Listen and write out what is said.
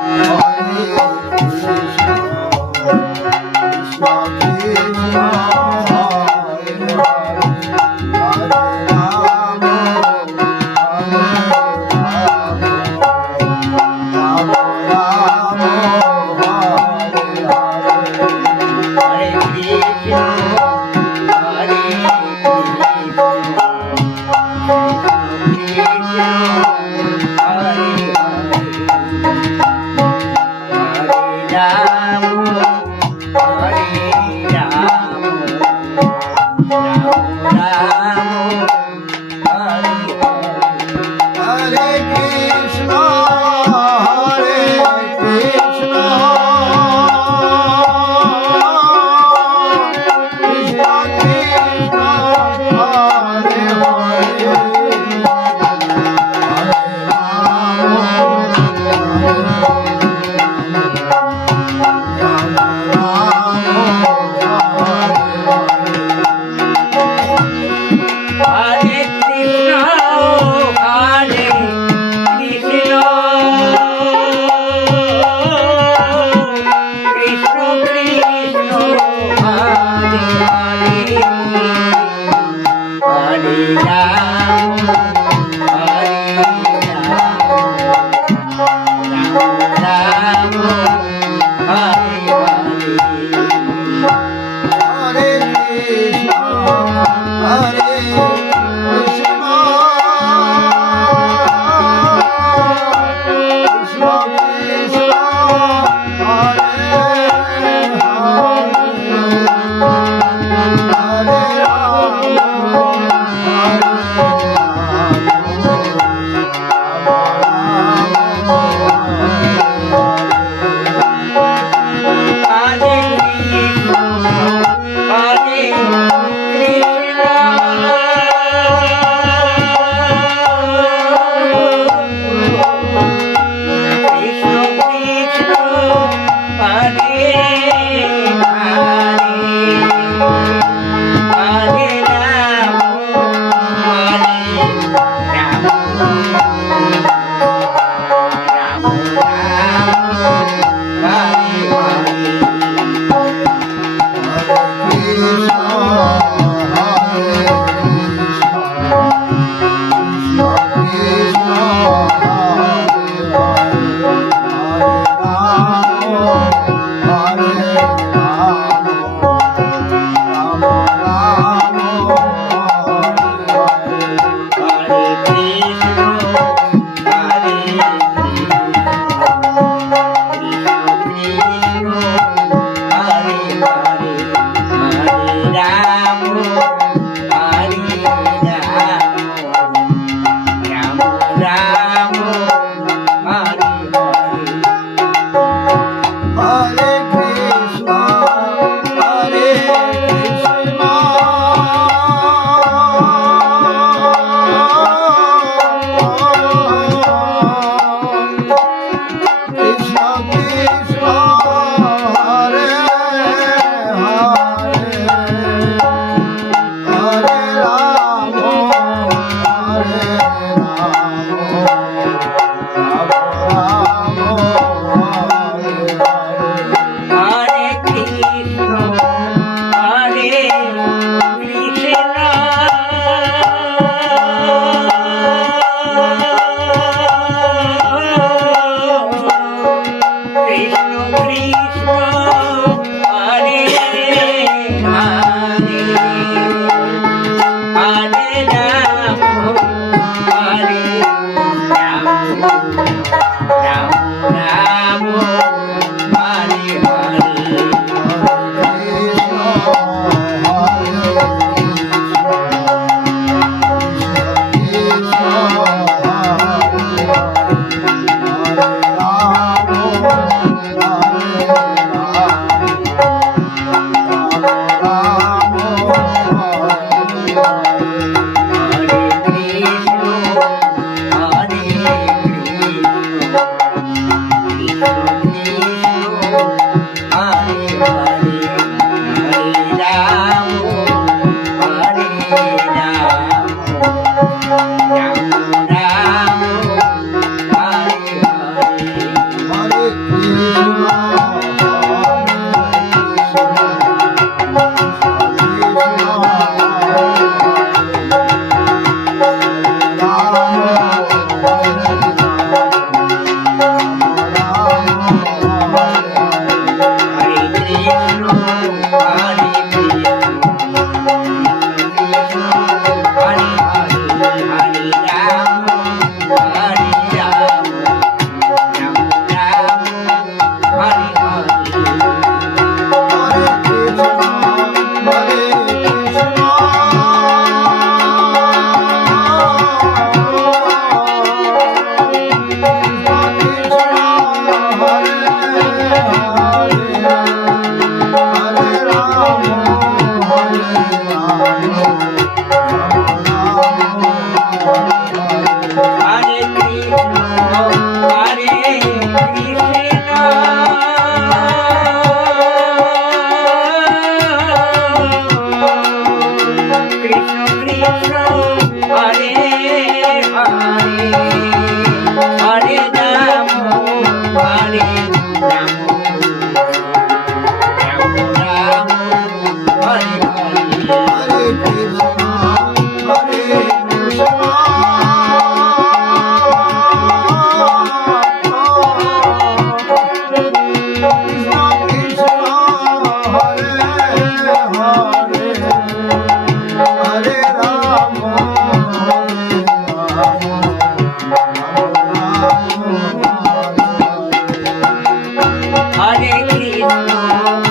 Hare Hare